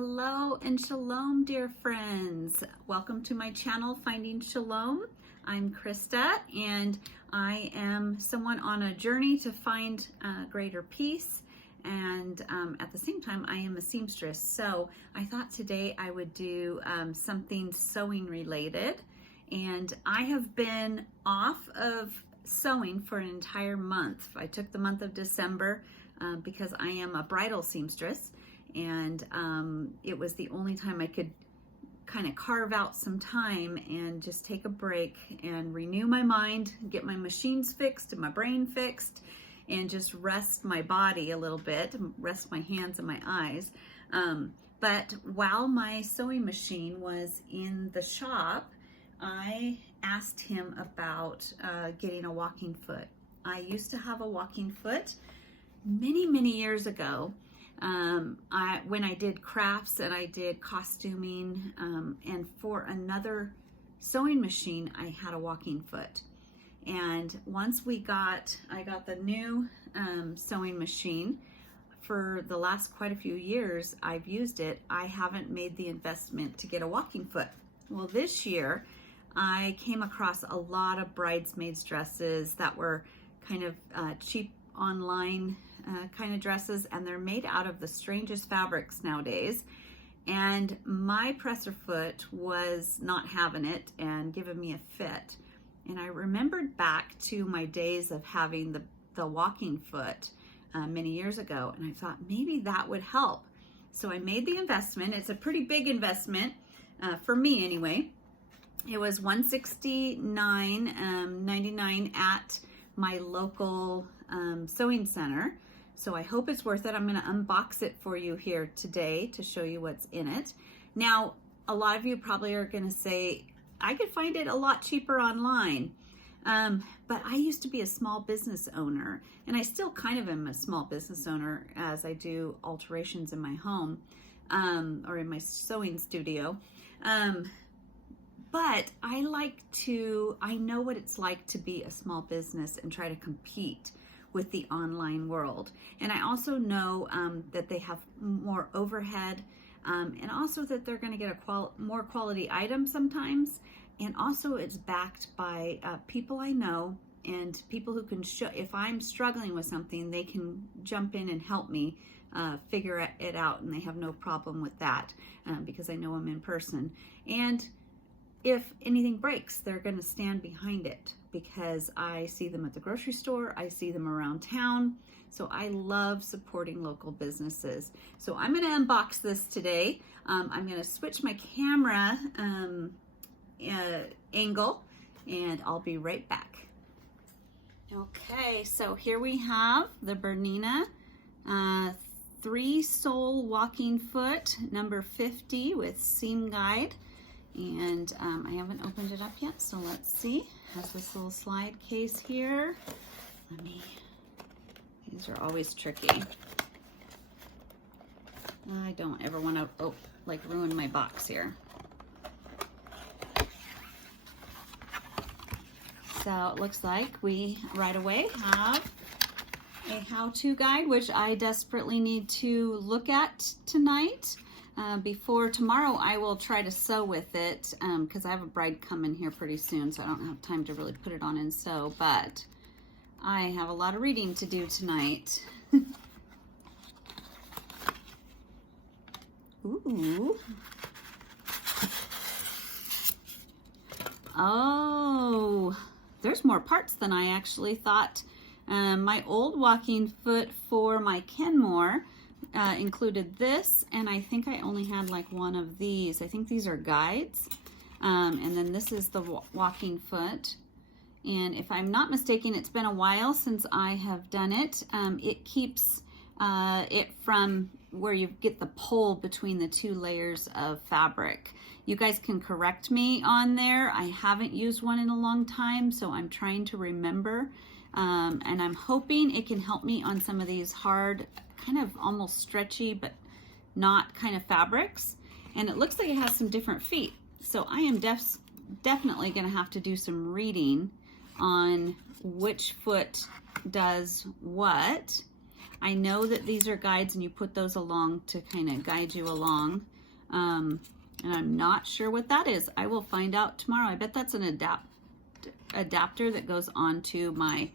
Hello and shalom, dear friends. Welcome to my channel, Finding Shalom. I'm Christa, and I am someone on a journey to find greater peace. And at the same time, I am a seamstress. So I thought today I would do something sewing related. And I have been off of sewing for an entire month. I took the month of December because I am a bridal seamstress. And it was the only time I could kind of carve out some time and just take a break and renew my mind, get my machines fixed and my brain fixed, and just rest my body a little bit, rest my hands and my eyes. But while my sewing machine was in the shop, I asked him about getting a walking foot. I used to have a walking foot many years ago. When I did crafts and I did costuming, and for another sewing machine, I had a walking foot. And once I got the new sewing machine, for the last quite a few years I've used it, I haven't made the investment to get a walking foot. Well, this year I came across a lot of bridesmaids dresses that were kind of cheap online kind of dresses, and they're made out of the strangest fabrics nowadays. And my presser foot was not having it and giving me a fit. And I remembered back to my days of having the walking foot many years ago, and I thought maybe that would help. So I made the investment. It's a pretty big investment for me anyway. It was $169.99 at my local sewing center. So I hope it's worth it. I'm going to unbox it for you here today to show you what's in it. Now, a lot of you probably are going to say, I could find it a lot cheaper online. But I used to be a small business owner, and I still kind of am a small business owner as I do alterations in my home or in my sewing studio. But I know what it's like to be a small business and try to compete with the online world. And I also know that they have more overhead, and also that they're going to get more quality items sometimes. And also it's backed by people I know, and people who can show, if I'm struggling with something, they can jump in and help me figure it out, and they have no problem with that because I know them in person. And if anything breaks, they're going to stand behind it because I see them at the grocery store, I see them around town. So I love supporting local businesses. So I'm going to unbox this today. I'm going to switch my camera angle, and I'll be right back. Okay, so here we have the Bernina 3-sole walking foot, number 50 with seam guide. And I haven't opened it up yet, so let's see. It has this little slide case here. These are always tricky. I don't ever want to ruin my box here. So it looks like we right away have a how-to guide, which I desperately need to look at tonight. Before tomorrow, I will try to sew with it because I have a bride coming here pretty soon, so I don't have time to really put it on and sew, but I have a lot of reading to do tonight. Ooh. Oh, there's more parts than I actually thought. My old walking foot for my Kenmore included this, and I think I only had like one of these. I think these are guides, and then this is the walking foot. And if I'm not mistaken, it's been a while since I have done it. It keeps it from where you get the pull between the two layers of fabric. You guys can correct me on there. I haven't used one in a long time, so I'm trying to remember, and I'm hoping it can help me on some of these hard, kind of almost stretchy but not kind of fabrics. And it looks like it has some different feet, so I am definitely going to have to do some reading on which foot does what. I know that these are guides and you put those along to kind of guide you along. And I'm not sure what that is. I will find out tomorrow. I bet that's an adapter that goes onto my,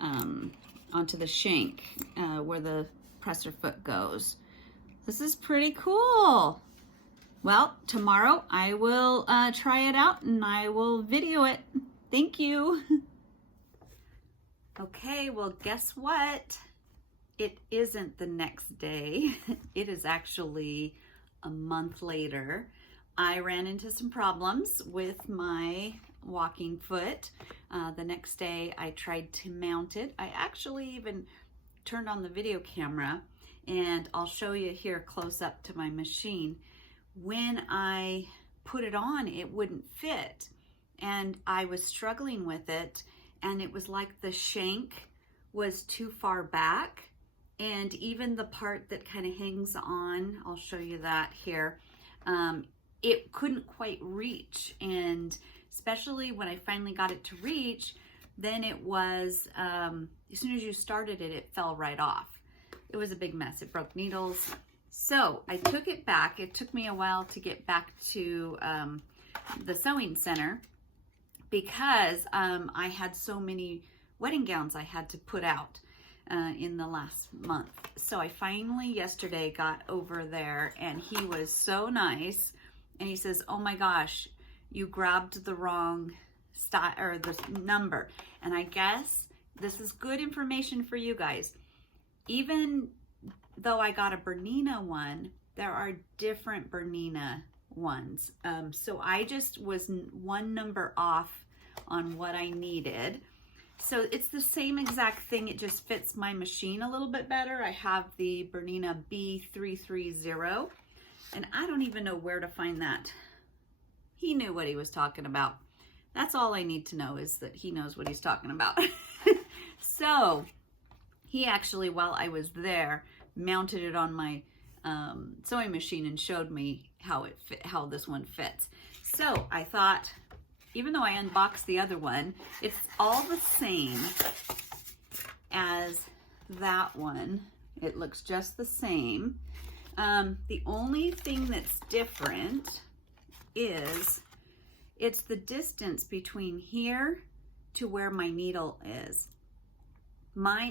onto the shank where the presser foot goes. This is pretty cool. Well, tomorrow I will try it out and I will video it. Thank you. Okay, well, guess what? It isn't the next day. It is actually a month later. I ran into some problems with my walking foot. The next day I tried to mount it. I actually even turned on the video camera, and I'll show you here close up to my machine. When I put it on, it wouldn't fit, and I was struggling with it, and it was like the shank was too far back, and even the part that kind of hangs on, I'll show you that here, it couldn't quite reach. And especially when I finally got it to reach, then it was, as soon as you started it, it fell right off. It was a big mess. It broke needles. So I took it back. It took me a while to get back to the sewing center because I had so many wedding gowns I had to put out in the last month. So I finally yesterday got over there, and he was so nice, and he says, oh my gosh, you grabbed the wrong style or the number. And I guess this is good information for you guys. Even though I got a Bernina one, there are different Bernina ones. So I just was one number off on what I needed. So it's the same exact thing, it just fits my machine a little bit better. I have the Bernina B330, and I don't even know where to find that. He knew what he was talking about. That's all I need to know, is that he knows what he's talking about. So he actually, while I was there, mounted it on my sewing machine and showed me how it fit, how this one fits. So I thought, even though I unboxed the other one, it's all the same as that one. It looks just the same. The only thing that's different is it's the distance between here to where my needle is.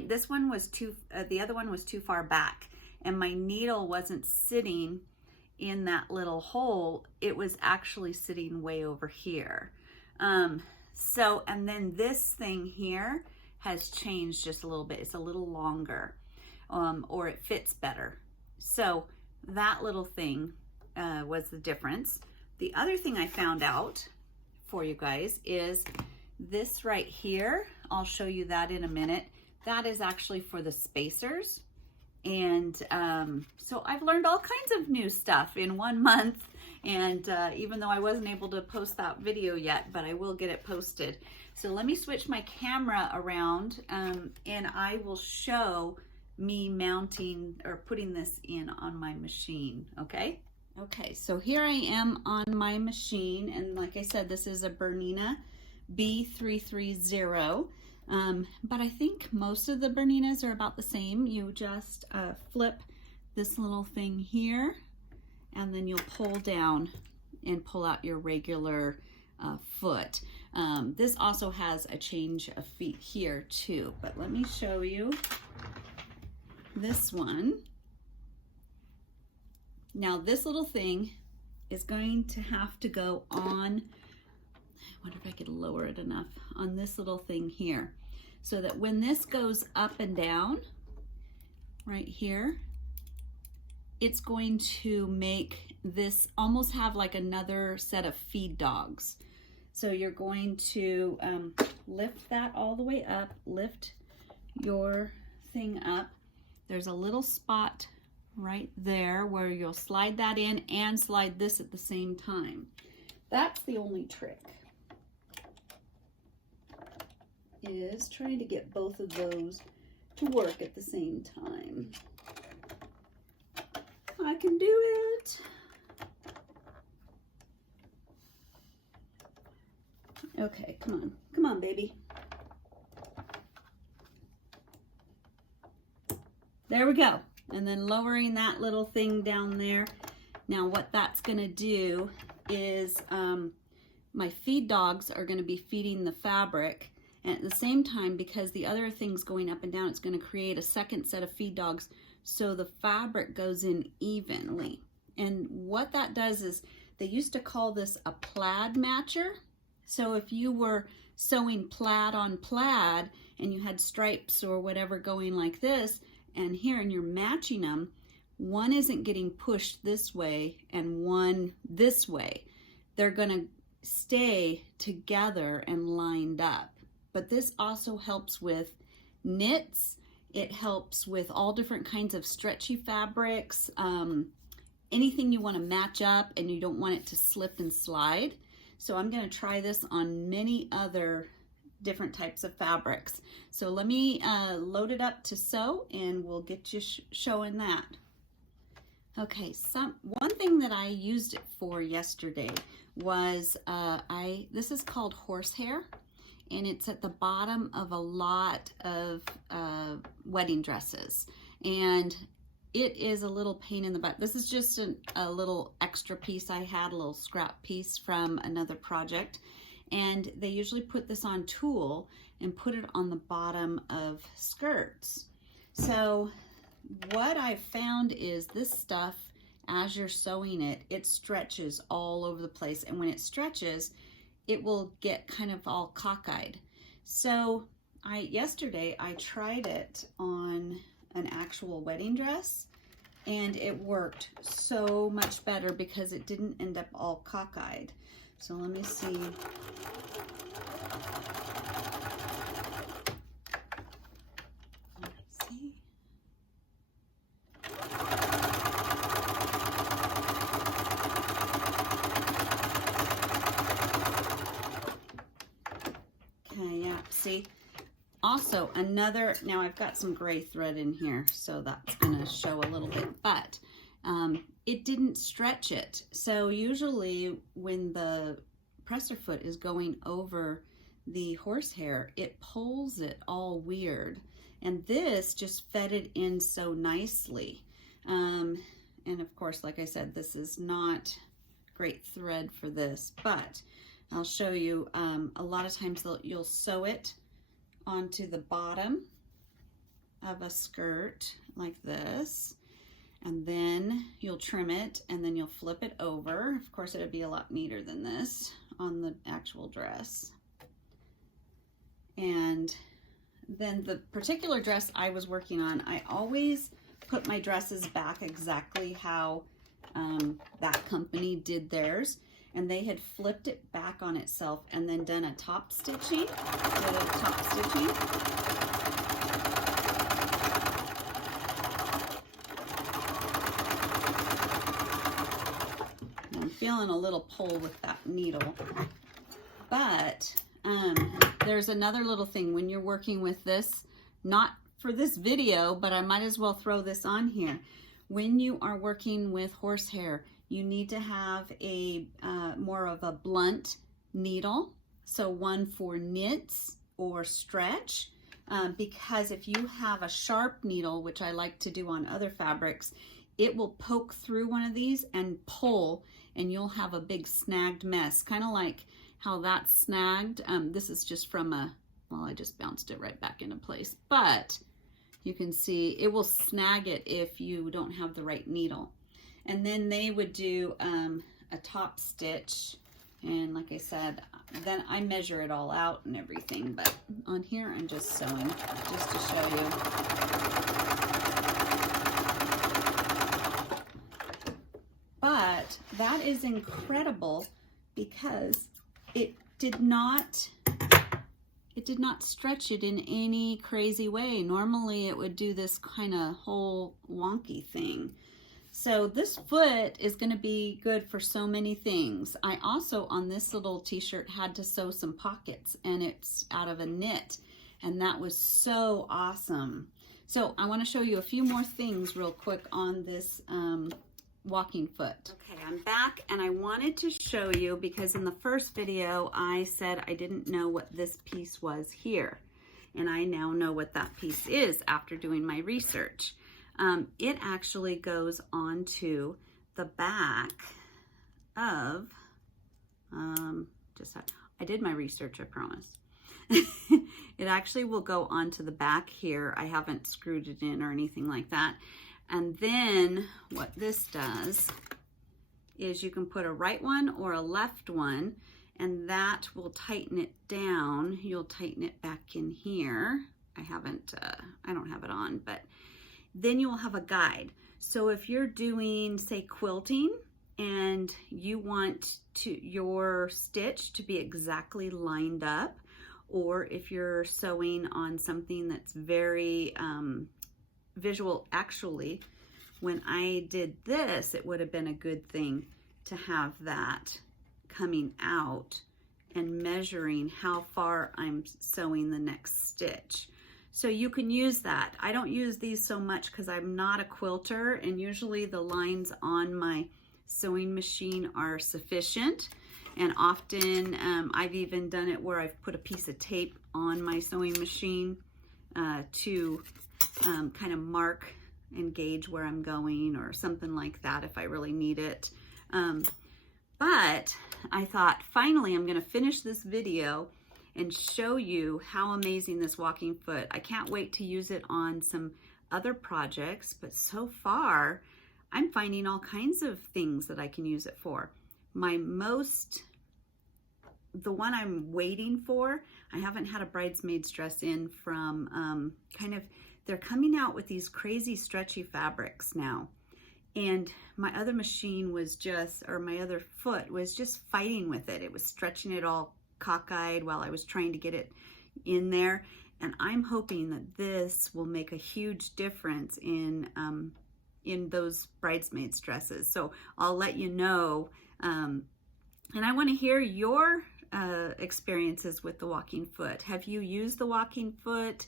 This one was the other one was too far back, and my needle wasn't sitting in that little hole. It was actually sitting way over here. And then this thing here has changed just a little bit. It's a little longer, or it fits better. So that little thing was the difference. The other thing I found out for you guys is this right here. I'll show you that in a minute. That is actually for the spacers. And so I've learned all kinds of new stuff in 1 month. And even though I wasn't able to post that video yet, but I will get it posted. So let me switch my camera around and I will show me mounting or putting this in on my machine, okay? Okay, so here I am on my machine, and like I said, this is a Bernina B330. But I think most of the Berninas are about the same. You just flip this little thing here, and then you'll pull down and pull out your regular foot. This also has a change of feet here too, but let me show you this one. Now this little thing is going to have to go on, I wonder if I could lower it enough, on this little thing here, so that when this goes up and down right here, it's going to make this almost have like another set of feed dogs. So you're going to lift that all the way up, lift your thing up. There's a little spot right there where you'll slide that in and slide this at the same time. That's the only trick, is trying to get both of those to work at the same time. I can do it. Okay, come on. Come on, baby. there we go. And then lowering that little thing down there. Now what that's gonna do is my feed dogs are gonna be feeding the fabric, and at the same time, because the other thing's going up and down, it's gonna create a second set of feed dogs so the fabric goes in evenly. And what that does is, they used to call this a plaid matcher. So if you were sewing plaid on plaid and you had stripes or whatever going like this, and here, and you're matching them, one isn't getting pushed this way and one this way. They're gonna stay together and lined up. But this also helps with knits. It helps with all different kinds of stretchy fabrics, anything you want to match up and you don't want it to slip and slide. So I'm going to try this on many other different types of fabrics. So let me load it up to sew and we'll get you showing that. Okay, one thing that I used it for yesterday was, this is called horsehair, and it's at the bottom of a lot of wedding dresses. And it is a little pain in the butt. This is just a little extra piece I had, a little scrap piece from another project. And they usually put this on tulle and put it on the bottom of skirts. So what I found is this stuff, as you're sewing it, it stretches all over the place. And when it stretches, it will get kind of all cockeyed. So yesterday I tried it on an actual wedding dress, and it worked so much better because it didn't end up all cockeyed. So let me see. Okay, yeah, see? Also, now I've got some gray thread in here, so that's gonna show a little bit, but it didn't stretch it. So usually when the presser foot is going over the horsehair, it pulls it all weird. And this just fed it in so nicely. And of course, like I said, this is not great thread for this, but I'll show you, a lot of times you'll sew it onto the bottom of a skirt like this, and then you'll trim it, and then you'll flip it over. Of course, it'll be a lot neater than this on the actual dress. And then the particular dress I was working on, I always put my dresses back exactly how that company did theirs. And they had flipped it back on itself and then done a top stitching. I'm feeling a little pull with that needle. But there's another little thing when you're working with this, not for this video, but I might as well throw this on here. When you are working with horsehair, you need to have a more of a blunt needle, so one for knits or stretch, because if you have a sharp needle, which I like to do on other fabrics, it will poke through one of these and pull, and you'll have a big snagged mess, kind of like how that's snagged. This is just from well, I just bounced it right back into place, but you can see it will snag it if you don't have the right needle. And then they would do a top stitch, and like I said, then I measure it all out and everything, but on here I'm just sewing just to show you. But that is incredible because it did not stretch it in any crazy way. Normally it would do this kind of whole wonky thing. So this foot is going to be good for so many things. I also, on this little t-shirt, had to sew some pockets, and it's out of a knit, and that was so awesome. So I want to show you a few more things real quick on this walking foot. Okay, I'm back, and I wanted to show you, because in the first video I said I didn't know what this piece was here, and I now know what that piece is after doing my research. it actually goes onto the back of, I did my research, I promise. It actually will go onto the back here. I haven't screwed it in or anything like that. And then what this does is you can put a right one or a left one, and that will tighten it down. You'll tighten it back in here. I don't have it on, but then you'll have a guide. So if you're doing, say, quilting, and you want your stitch to be exactly lined up, or if you're sewing on something that's very visual, actually, when I did this, it would have been a good thing to have that coming out and measuring how far I'm sewing the next stitch. So you can use that. I don't use these so much because I'm not a quilter, and usually the lines on my sewing machine are sufficient. And often I've even done it where I've put a piece of tape on my sewing machine to kind of mark and gauge where I'm going or something like that if I really need it. But I thought, finally, I'm going to finish this video and show you how amazing this walking foot. I can't wait to use it on some other projects, but so far I'm finding all kinds of things that I can use it for. The one I'm waiting for, I haven't had a bridesmaid's dress in from they're coming out with these crazy stretchy fabrics now. And my other machine was my other foot was just fighting with it. It was stretching it all cockeyed while I was trying to get it in there. And I'm hoping that this will make a huge difference in those bridesmaids dresses. So I'll let you know. And I want to hear your experiences with the walking foot. Have you used the walking foot?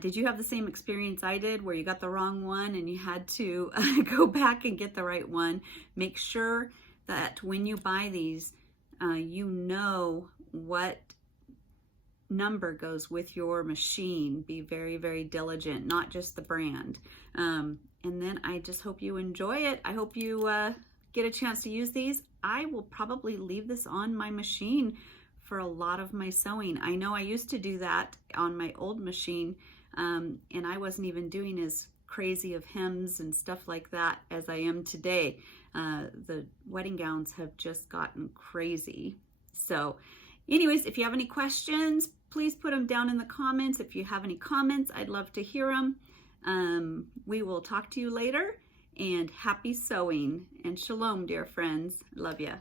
Did you have the same experience I did where you got the wrong one and you had to go back and get the right one? Make sure that when you buy these, you know what number goes with your machine. Be very, very diligent, not just the brand. And then I just hope you enjoy it. I hope you get a chance to use these. I will probably leave this on my machine for a lot of my sewing. I know I used to do that on my old machine, and I wasn't even doing as crazy of hems and stuff like that as I am today. The wedding gowns have just gotten crazy. So anyways, if you have any questions, please put them down in the comments. If you have any comments, I'd love to hear them. We will talk to you later, and happy sewing, and shalom, dear friends. Love ya.